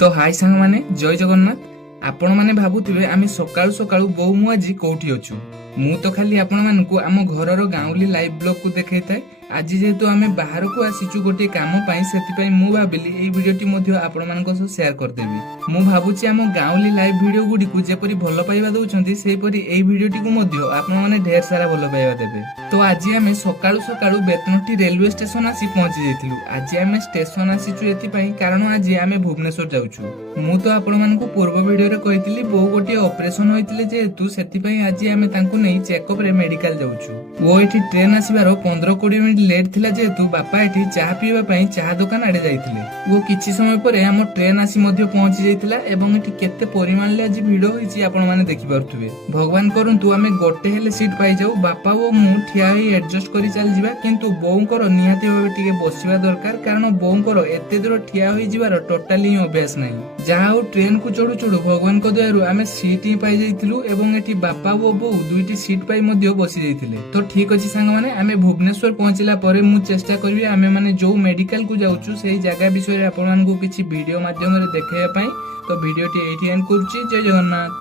तो हाय सांग माने जय जगन्नाथ। आपण माने भाबुथिबे आमे सकाळू सकाळू बोउ मु आजी कोठी अछु। मु तो खाली आपण मानकु आम घरर गाउली लाइव ब्लॉग को देखैताय। आज जेहेतु आमे बाहर को आसीचु गोटे काम पाई सेति पई मु भाबिली एई वीडियोटी मध्ये आपण मानक सह शेयर कर देबी। मु भाबुची आम गाउली लाइव वीडियो गुडी को जेपरि भलो पाइबा दउछंती सेहि परि एई वीडियोटी को मध्ये आपण माने ढेर सारा भलो पाइबा देबे। तो आज आमे सकाळू सकाळू बेतनटी रेलवे स्टेशन आसी पहुंची जाइथिलु। आज आमे स्टेशन आसीचु एति पई कारण आज आमे भुवनेश्वर जाउछु। मु तो आपण मानकु पूर्व वीडियो रे कहितली बो गोटे ऑपरेशन होइतिले जेहेतु सेति पई आज आमे तांकु नै चेकअप रे मेडिकल जाउछु। वो एठी ट्रेन आसीबार 15-20 मिनिट लेट थिला जेहेतु बापा एठी चाहा पीवा पई चाहा दुकान आडे जाइथिले। वो किछि समय परे हम ट्रेन आसी मध्ये पहुंची जाइतिला एवं एठी केते परिमाण ले आज भिडो होइछि आपण माने देखि पारुथुबे। भगवान करंतु आमे गोटे हेले सीट पाइ जाउ बापा वो मु ठिया होई एडजस्ट करि चल जिबा। किंतु बोउंकर निहाती भाबे टिके बसिबा दरकार कारण बोउंकर एते दूर ठिया होई जिबार टोटली अभ्यास नै। जहा हो ट्रेन को चढ़ू चढ़ू भगवान को दयारु आमे सीट ही पाई जाइथिलु एवं एठी बापा वो बो दुईटी सीट पाई मध्ये बसी जाइथिले। तो ठीक अछि सांग माने आमे भुवनेश्वर पहुंचिला परे मु चेष्टा करबी आमे माने जो मेडिकल को जाउछु सेही जगह विषय रे आपण मानकु किछि वीडियो माध्यम रे देखाइबा पई। तो वीडियोटी एठी एंड करूची। जय जगन्नाथ।